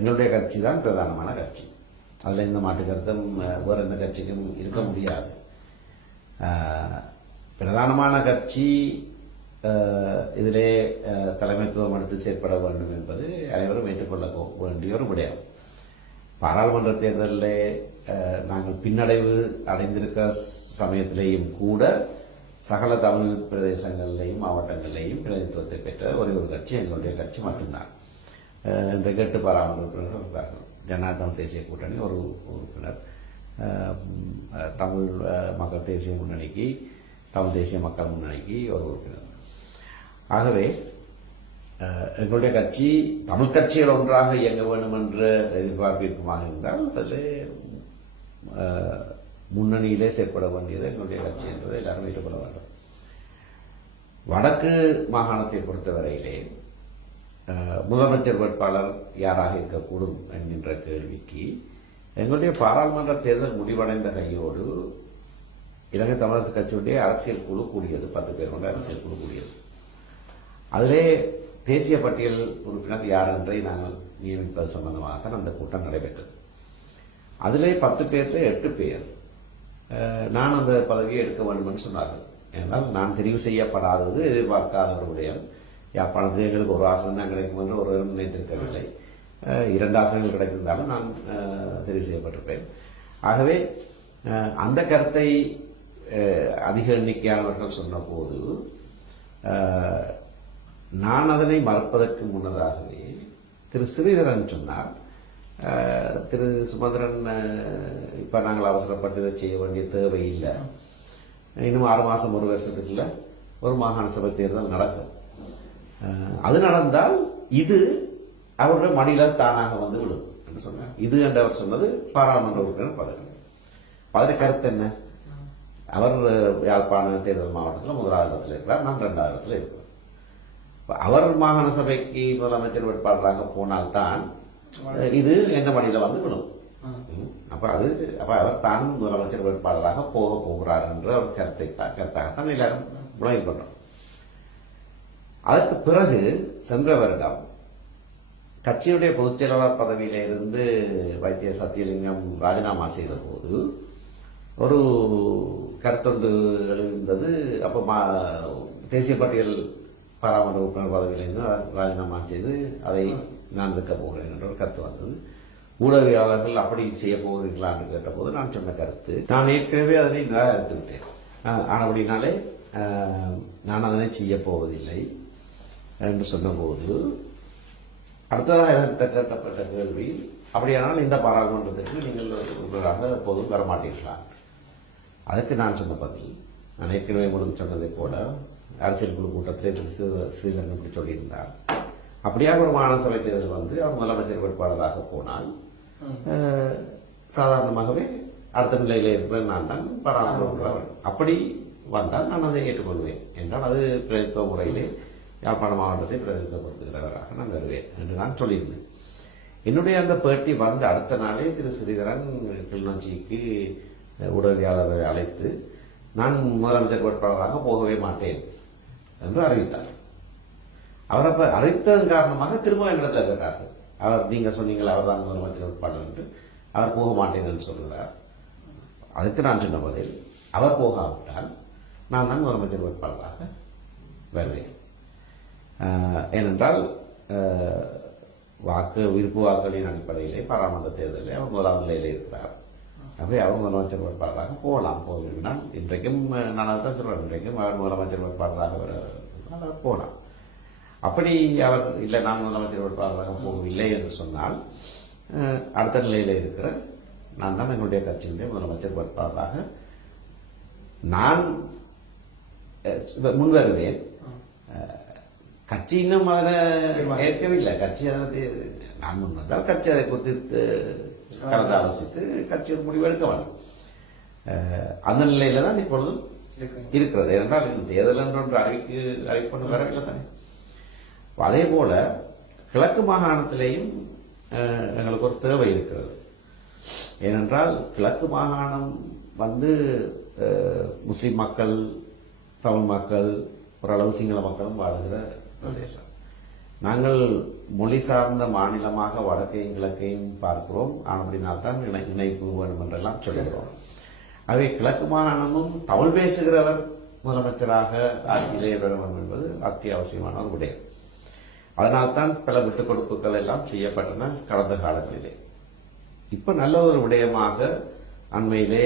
எங்களுடைய கட்சி தான் பிரதானமான கட்சி. அதில் எந்த மாட்டு கருத்தும் வேறு எந்த கட்சிக்கும் இருக்க முடியாது. பிரதானமான கட்சி இதிலே தலைமைத்துவம் எடுத்து செயற்பட வேண்டும் என்பது அனைவரும் ஏற்றுக்கொள்ள வேண்டிய ஒரு விடயம். பாராளுமன்ற தேர்தலில் நாங்கள் பின்னடைவு அடைந்திருக்க சமயத்திலேயும் கூட சகல தமிழ் பிரதேசங்களிலேயும் மாவட்டங்களிலேயும் பிரதிநிதித்துவத்தை பெற்ற ஒரே ஒரு கட்சி எங்களுடைய கட்சி மட்டும்தான். இன்றைக்கு 8 பாராளுமன்ற உறுப்பினர்கள் இருக்கிறார்கள். ஜனநாயக தேசிய கூட்டணி ஒரு உறுப்பினர், தமிழ் மக்கள் தேசிய முன்னணிக்கு, தமிழ் தேசிய மக்கள் முன்னணிக்கு ஒரு உறுப்பினர். ஆகவே எங்களுடைய கட்சி தமிழ் கட்சிகள் ஒன்றாக இயங்க வேண்டும் என்ற எதிர்பார்ப்பிற்குமாக இருந்தால் அதில் முன்னணியிலே செயற்பட வேண்டியது எங்களுடைய கட்சி என்பதை எல்லாரும் ஏற்றுக்கொள்ள வேண்டும். வடக்கு மாகாணத்தை பொறுத்தவரையிலே முதலமைச்சர் வேட்பாளர் யாராக இருக்கக்கூடும் என்கின்ற கேள்விக்கு எங்களுடைய பாராளுமன்ற தேர்தல் முடிவடைந்த கையோடு இலங்கை தமிழரசு கட்சியுடைய அரசியல் குழு கூடியது. 10 பேர் கொண்ட அரசியல் குழு கூடியது. அதிலே தேசிய பட்டியல் உறுப்பினர் யார் என்றை நாங்கள் நியமிப்பது சம்பந்தமாகத்தான் அந்த கூட்டம் நடைபெற்றது. அதிலே 10 பேரில் 8 பேர் நான் அந்த பதவியை எடுக்க வேண்டும் என்று சொன்னார்கள். ஏனால் நான் தெரிவு செய்யப்படாதது எதிர்பார்க்காத ஒரு விடயம். யாழ்ப்பாணத்தில் எங்களுக்கு ஒரு ஆசனம் தான் கிடைக்கும் என்று ஒருவரும் நினைத்திருக்கவில்லை. 2 ஆசனங்கள் கிடைத்திருந்தாலும் நான் தெரிவு செய்யப்பட்டிருப்பேன். ஆகவே அந்த கருத்தை அதிக எண்ணிக்கையானவர்கள் சொன்ன போது நான் அதனை மறுப்பதற்கு முன்னதாகவே திரு ஸ்ரீதரன் சொன்னார், திரு சுமந்திரன் இப்ப நாங்கள் அவசரப்பட்டு இதை செய்ய வேண்டிய தேவை இல்லை, இன்னும் 6 மாசம் 1 வருஷத்துக்குள்ள ஒரு மாகாண சபை தேர்தல் நடக்கும், அது நடந்தால் இது அவருடைய மடியில தானாக வந்து விடும் என்று சொன்னார். இது என்று அவர் சொன்னது பாராளுமன்ற உறுப்பினர் பதவி. அதனை கருத்து என்ன? அவர் யாழ்ப்பாண தேர்தல் மாவட்டத்தில் 1வது இடத்தில் இருக்கிறார், நான் 2வது இடத்தில் இருக்கிறேன். அவர் மாகாண சபைக்கு முதலமைச்சர் வேட்பாளராக போனால்தான் இது என்ன மடியில வந்து விடும். அப்ப அவர் தான் முதலமைச்சர் வேட்பாளராக போக போகிறார் என்ற ஒரு கருத்தாகத்தான் எல்லாரும் விளங்கிக் கொண்டோம். அதற்கு பிறகு சென்ற வருடம் கட்சியுடைய பொதுச் செயலாளர் பதவியில இருந்து வைத்திய சத்தியலிங்கம் ராஜினாமா செய்த போது ஒரு கருத்தொன்று எழுந்தது. அப்போ தேசிய பட்டியல் பாராளுமன்ற உறுப்பினர் பதவியிலிருந்து ராஜினாமா செய்து அதை நான் இருக்க போகிறேன் என்ற ஒரு கருத்து வந்தது. ஊடகவியலாளர்கள் அப்படி செய்ய போகிறீர்களா என்று கேட்டபோது நான் சொன்ன கருத்து, நான் ஏற்கனவே அதனை நிராகரித்து விட்டேன். ஆனபடினாலே நான் அதனை செய்ய போவதில்லை என்று சொன்னபோது அடுத்ததாக கேட்டப்பட்ட கேள்வி, அப்படியானால் இந்த பாராளுமன்றத்திற்கு நீங்கள் உறுப்பினராக எப்போதும் வரமாட்டீர்களா? அதுக்கு நான் சொன்ன பதில், நான் ஏற்கனவே உங்களுக்கு சொன்னதை போல அரசியல் குழு கூட்டத்திலே திரு ஸ்ரீதரன் இப்படி சொல்லியிருந்தார், அப்படியாக ஒரு மாகாண சபை தேர்தல் வந்து அவர் முதலமைச்சர் வேட்பாளராக போனால் சாதாரணமாகவே அடுத்த நிலையில இருக்கிற நான் தான் பாராளுமன்ற அப்படி வந்தால் நான் அதை ஏற்றுக்கொள்வேன் என்றால் அது பிரதித்துவ முறையிலே யாழ்ப்பாண மாவட்டத்தை பிரதிநிதித்துவப்படுத்துகிறவராக நான் வருவேன் என்று நான் சொல்லியிருந்தேன். என்னுடைய அந்த பேட்டி வந்த அடுத்த நாளே திரு ஸ்ரீதரன் கிளிநொச்சிக்கு ஊடகவியலாளரை அழைத்து நான் முதலமைச்சர் வேட்பாளராக போகவே மாட்டேன் என்று அறிவித்தார். அவர் அப்ப அறிவித்ததன் காரணமாக திரும்ப என்னிடத்தில் கேட்டார்கள், அவர் நீங்க சொன்னீங்களா அவர் தான் முதலமைச்சர் வேட்பாளர் என்று, அவர் போக மாட்டேன் என்று சொல்கிறார். அதுக்கு நான் சொன்ன பதில், அவர் போகாவிட்டால் நான் தான் முதலமைச்சர் வேட்பாளராக வருவேன். ஏனென்றால் விருப்பு வாக்குகளின் அடிப்படையிலே பாராளுமன்ற தேர்தலில் அவர் 1வது நிலையிலே இருக்கிறார். ஆகவே அவர் முதலமைச்சர் வேட்பாளராக போகலாம், போக விரும்பினால் இன்றைக்கும் நான் அதான் சொல்றேன், இன்றைக்கும் அவர் முதலமைச்சர் வேட்பாளராக போகலாம். அப்படி அவர் இல்லை நான் முதலமைச்சர் வேட்பாளராக போகவில்லை என்று சொன்னால் அடுத்த நிலையில இருக்கிற நான் தான் எங்களுடைய கட்சியினுடைய முதலமைச்சர் வேட்பாளராக நான் முன்வருவேன். கட்சி இன்னும் அதை ஏற்கவில்லை. கட்சி அதை நான் முன் வந்தால் கட்சி அதை குறித்து கலந்து ஆலோசித்து கட்சி ஒரு முடிவு எடுக்க வேண்டும். அந்த நிலையில தான் இப்பொழுதும் இருக்கிறது. ஏனென்றால் இந்த தேர்தல் என்ற ஒன்று அறிவிப்பு வரவில்லை தானே. அதே போல கிழக்கு மாகாணத்திலேயும் எங்களுக்கு ஒரு தேவை இருக்கிறது. ஏனென்றால் கிழக்கு மாகாணம் வந்து முஸ்லிம் மக்கள், தமிழ் மக்கள், ஓரளவு சிங்கள மக்களும் வாழுகிற பிரதேசம். நாங்கள் மொழி சார்ந்த மாநிலமாக வடக்கையும் கிழக்கையும் பார்க்கிறோம். அப்படின்னால்தான் இணைப்பு வேண்டும் என்றெல்லாம் சொல்லுகிறோம். ஆகவே கிழக்கு மாகாணமும் தமிழ் பேசுகிறவர் முதலமைச்சராக ஆட்சியிலே வேண்டும் என்பது அத்தியாவசியமான ஒரு விடயம். அதனால்தான் பல விட்டுக் கொடுப்புகள் எல்லாம் செய்யப்பட்டன கடந்த காலங்களிலே. இப்ப நல்ல ஒரு விடயமாக அண்மையிலே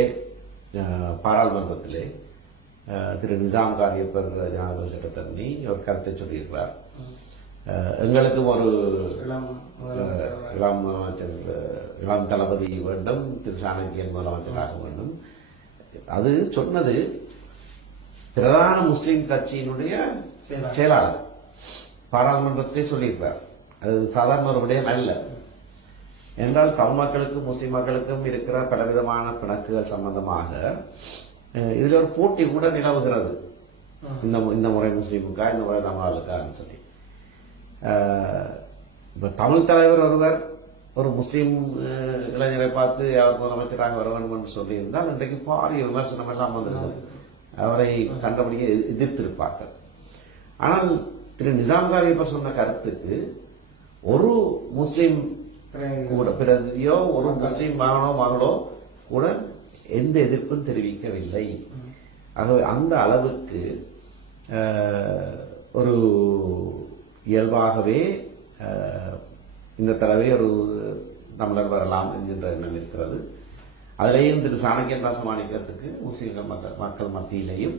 பாராளுமன்றத்திலே திரு நிசாம் காரியப்பர் ஜனாதிபதி சட்டத்தரணி ஒரு கருத்தை சொல்லியிருக்கிறார். எங்களுக்கும் ஒரு இளம் முதலமைச்சர், இளம் தளபதி வேண்டும், திரு சாணக்கியன் முதலமைச்சராக வேண்டும். அது சொன்னது பிரதான முஸ்லிம் கட்சியினுடைய செயலாளர் பாராளுமன்றத்திலே சொல்லியிருக்கிறார். அது சாதாரண ஒரு விடயம் அல்ல. என்றால் தமிழ் மக்களுக்கும் முஸ்லிம் மக்களுக்கும் இருக்கிற பலவிதமான பிணக்குகள் சம்பந்தமாக இதுல ஒரு போட்டி கூட நிலவுகிறது. இந்த முறை முஸ்லீமுக்கா, இந்த முறை தமிழாளுக்கான்னு சொல்லி இப்ப தமிழ் தலைவர் ஒருவர் ஒரு முஸ்லீம் இளைஞரை பார்த்து அவர் முதலமைச்சராக வர வேண்டும் என்று சொல்லியிருந்தால் இன்றைக்கு பாரிய விமர்சனம் எல்லாம் வந்திருக்கிறது. அவரை கண்டபடியே எதிர்த்திருப்பார்கள். ஆனால் திரு நிசாம் காரியப்பர் சொன்ன கருத்துக்கு ஒரு முஸ்லீம் கூட பிரதியோ ஒரு முஸ்லீம் மகனோ கூட எந்த எதிர்ப்பும் தெரிவிக்கவில்லை. ஆகவே அந்த அளவுக்கு ஒரு இயல்பாகவே இந்த தடவை ஒரு தமிழர் வரலாம் என்கின்ற எண்ணம் இருக்கிறது. அதிலேயும் திரு சாணக்கியன் ராசமாணிக்கத்துக்கு முஸ்லிம்கள் மக்கள் மத்தியிலேயும்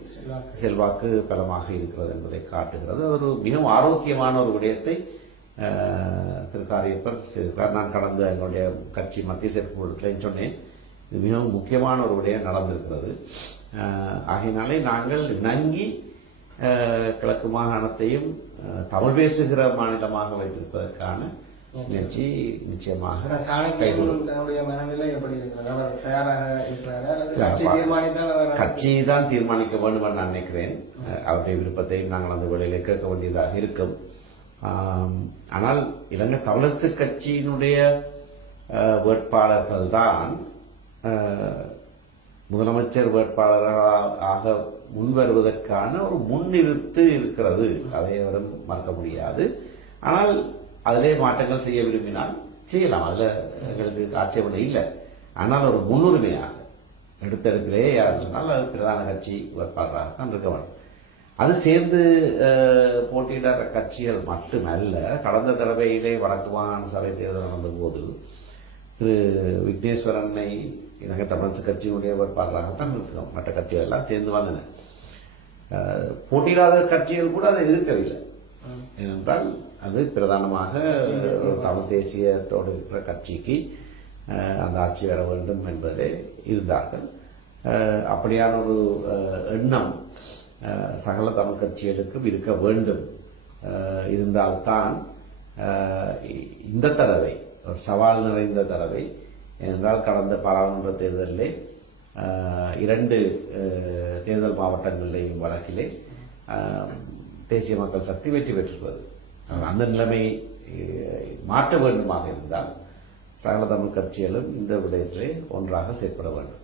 செல்வாக்கு பலமாக இருக்கிறது என்பதை காட்டுகிறது. அது ஒரு மிகவும் ஆரோக்கியமான ஒரு விடயத்தை திரு காரியப்பர் செய்திருக்கிறார். நான் கடந்த என்னுடைய கட்சி மத்திய செயற்குழு கூட்டத்திலையும் சொன்னேன், இது மிகவும் முக்கியமான ஒரு விடயம் நடந்திருக்கிறது. ஆகையினாலே நாங்கள் இணங்கி கிழக்கு மாகாணத்தையும் தமிழ் பேசுகிற மாநிலமாக வைத்திருப்பதற்கான முயற்சி நிச்சயமாக கட்சி தான் தீர்மானிக்க வேண்டும் என்று நான் நினைக்கிறேன். அவருடைய விருப்பத்தை நாங்கள் அந்த வேளையிலே கேட்க வேண்டியதாக இருக்கும். ஆனால் இலங்கை தமிழரசு கட்சியினுடைய வேட்பாளர்கள் தான் முதலமைச்சர் வேட்பாளராக முன்வருவதற்கான ஒரு முன்னிறுத்து இருக்கிறது. அதை அவரும் மறக்க முடியாது. ஆனால் அதிலே மாற்றங்கள் செய்ய விரும்பினால் செய்யலாம். அதுல எங்களுக்கு ஆட்சேபனை இல்லை. ஆனால் ஒரு முன்னுரிமையாக எடுத்தெடுக்கலே யார் சொன்னால் அது பிரதான கட்சி வேட்பாளராக தான் இருக்க வேண்டும். அது சேர்ந்து போட்டியிடாத கட்சிகள் மட்டுமல்ல. கடந்த தடவையிலே வடக்கு மாகாண சபை தேர்தல் நடந்த போது திரு விக்னேஸ்வரனை இலங்கை தமிழரசு கட்சியினுடைய வேட்பாளராகத்தான் இருக்கிறோம். மற்ற கட்சிகள் எல்லாம் சேர்ந்து வந்தன. போட்டியிடாத கட்சிகள் கூட அதை எதிர்க்கவில்லை. ஏனென்றால் அது பிரதானமாக தமிழ் தேசியத்தோடு இருக்கிற கட்சிக்கு அந்த ஆட்சி வர வேண்டும் என்பதிலே இருந்தார்கள். அப்படியான ஒரு எண்ணம் சகல தமிழ் கட்சிகளுக்கும் இருக்க வேண்டும். இருந்தால்தான் இந்த தடவை ஒரு சவால் நிறைந்த தடவை. ஏனென்றால் கடந்த பாராளுமன்ற தேர்தலிலே 2 தேர்தல் மாவட்டங்களிலேயும் வழக்கிலே தேசிய மக்கள் சக்தி வெற்றி பெற்றிருப்பது. அந்த நிலைமை மாற்ற வேண்டுமாக இருந்தால் சகல தமிழ் கட்சிகளும் இந்த விடயத்திலே ஒன்றாக செயற்பட வேண்டும்.